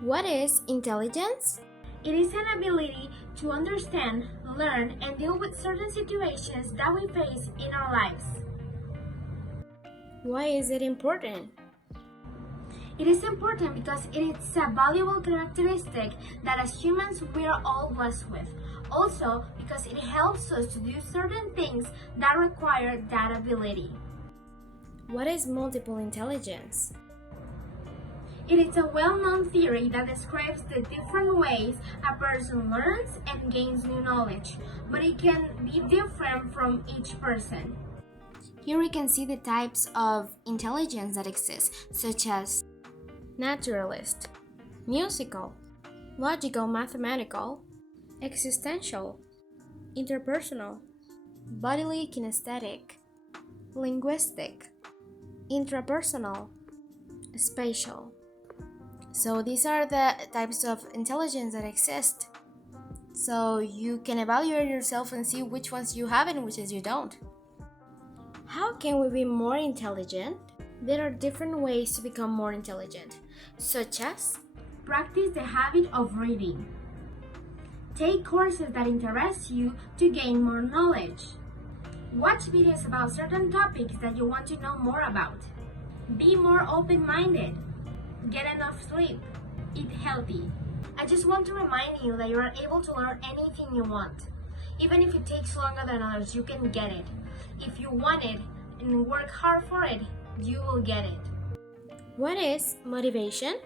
What is intelligence? It is an ability to understand, learn, and deal with certain situations that we face in our lives. Why is it important? It is important because it is a valuable characteristic that as humans we are all blessed with. Also, because it helps us to do certain things that require that ability. What is multiple intelligence? It is a well-known theory that describes the different ways a person learns and gains new knowledge, but it can be different from each person. Here we can see the types of intelligence that exist, such as naturalist, musical, logical mathematical, existential, interpersonal, bodily kinesthetic, linguistic, intrapersonal, spatial. So these are the types of intelligence that exist. So you can evaluate yourself and see which ones you have and which ones you don't. How can we be more intelligent? There are different ways to become more intelligent, such as practice the habit of reading. Take courses that interest you to gain more knowledge. Watch videos about certain topics that you want to know more about. Be more open-minded. Get enough sleep. Eat healthy. I just want to remind you that you are able to learn anything you want. Even if it takes longer than others, you can get it. If you want it and work hard for it, you will get it. What is motivation?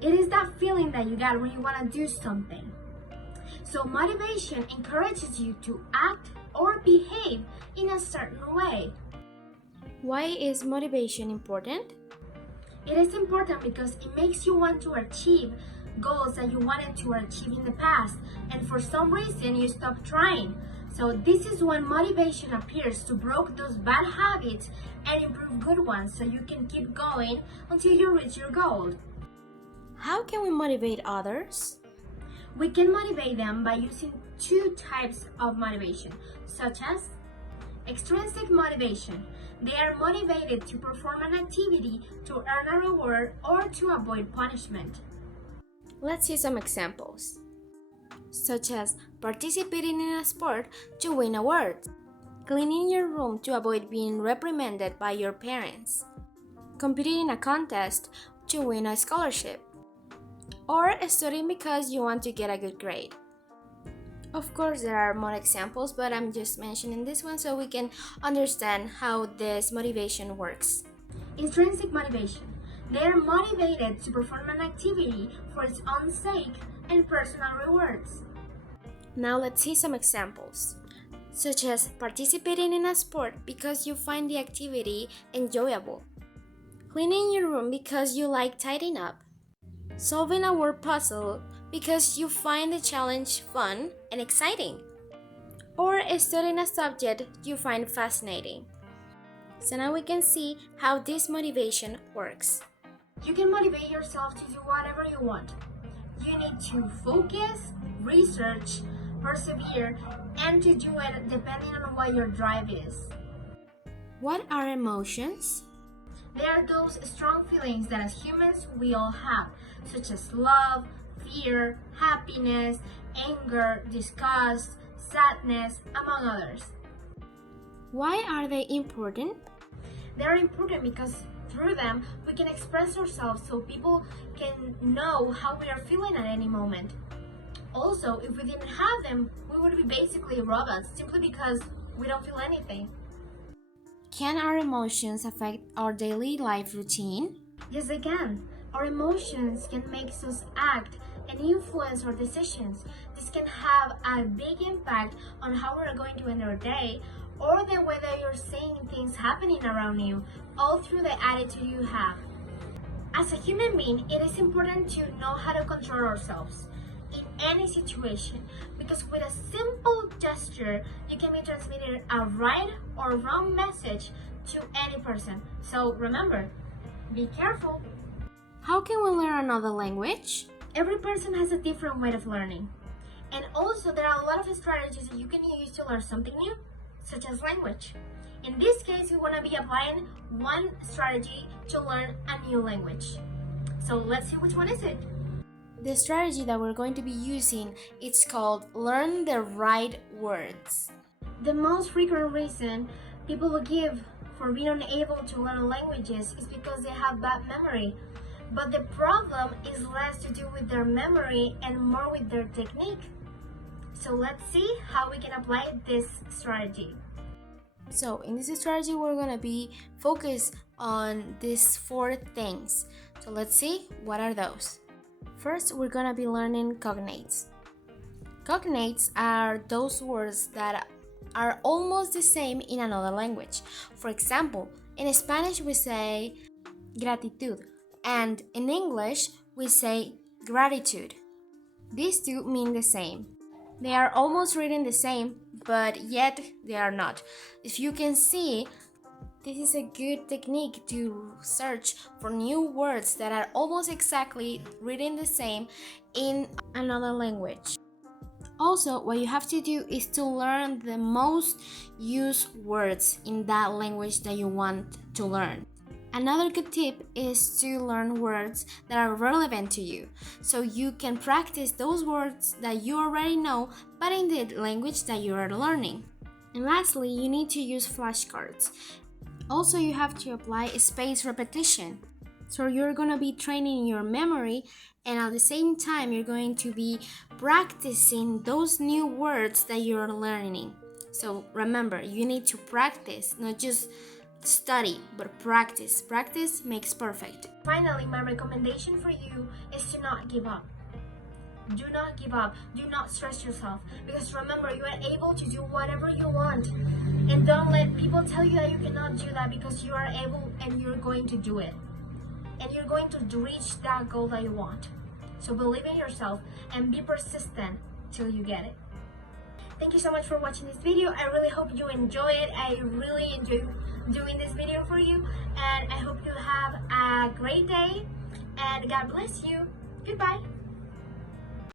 It is that feeling that you got when you want to do something. So motivation encourages you to act or behave in a certain way. Why is motivation important? It is important because it makes you want to achieve goals that you wanted to achieve in the past, and for some reason you stop trying. So this is when motivation appears to break those bad habits and improve good ones so you can keep going until you reach your goal. How can we motivate others? We can motivate them by using two types of motivation, such as extrinsic motivation. They are motivated to perform an activity to earn a reward or to avoid punishment. Let's see some examples, such as participating in a sport to win awards, cleaning your room to avoid being reprimanded by your parents, competing in a contest to win a scholarship, or studying because you want to get a good grade. Of course, there are more examples, but I'm just mentioning this one so we can understand how this motivation works. Intrinsic motivation. They are motivated to perform an activity for its own sake and personal rewards. Now let's see some examples, such as participating in a sport because you find the activity enjoyable, cleaning your room because you like tidying up, solving a word puzzle because you find the challenge fun and exciting, or studying a subject you find fascinating. So now we can see how this motivation works. You can motivate yourself to do whatever you want. You need to focus, research, persevere, and to do it depending on what your drive is. What are emotions? They are those strong feelings that as humans we all have, such as love, fear, happiness, anger, disgust, sadness, among others. Why are they important? They are important because through them we can express ourselves so people can know how we are feeling at any moment. Also, if we didn't have them, we would be basically robots simply because we don't feel anything. Can our emotions affect our daily life routine? Yes, they can. Our emotions can make us act and influence our decisions. This can have a big impact on how we're going to end our day or the way that you're seeing things happening around you, all through the attitude you have. As a human being, it is important to know how to control ourselves in any situation, because with a simple gesture, you can be transmitting a right or wrong message to any person. So remember, be careful. How can we learn another language? Every person has a different way of learning. And also there are a lot of strategies that you can use to learn something new, such as language. In this case, we want to be applying one strategy to learn a new language. So let's see which one is it. The strategy that we're going to be using, it's called learn the right words. The most frequent reason people will give for being unable to learn languages is because they have bad memory. But the problem is less to do with their memory and more with their technique. So let's see how we can apply this strategy. So in this strategy, we're going to be focused on these 4 things. So let's see what are those. First, we're going to be learning cognates. Cognates are those words that are almost the same in another language. For example, in Spanish we say gratitud, and in English we say gratitude. These two mean the same. They are almost written the same, but yet they are not. If you can see, this is a good technique to search for new words that are almost exactly written the same in another language. Also, what you have to do is to learn the most used words in that language that you want to learn. Another good tip is to learn words that are relevant to you, so you can practice those words that you already know, but in the language that you are learning. And lastly, you need to use flashcards. Also, you have to apply spaced repetition. So you're going to be training your memory, and at the same time you're going to be practicing those new words that you're learning. So remember, you need to practice, not just study, but practice. Practice makes perfect. Finally, my recommendation for you is to not give up. Do not give up. Do not stress yourself, because remember, you are able to do whatever you want. And don't let people tell you that you cannot do that, because you are able and you're going to do it. And you're going to reach that goal that you want. So believe in yourself and be persistent till you get it. Thank you so much for watching this video. I really hope you enjoy it. I really enjoy doing this video for you. And I hope you have a great day. And God bless you. Goodbye.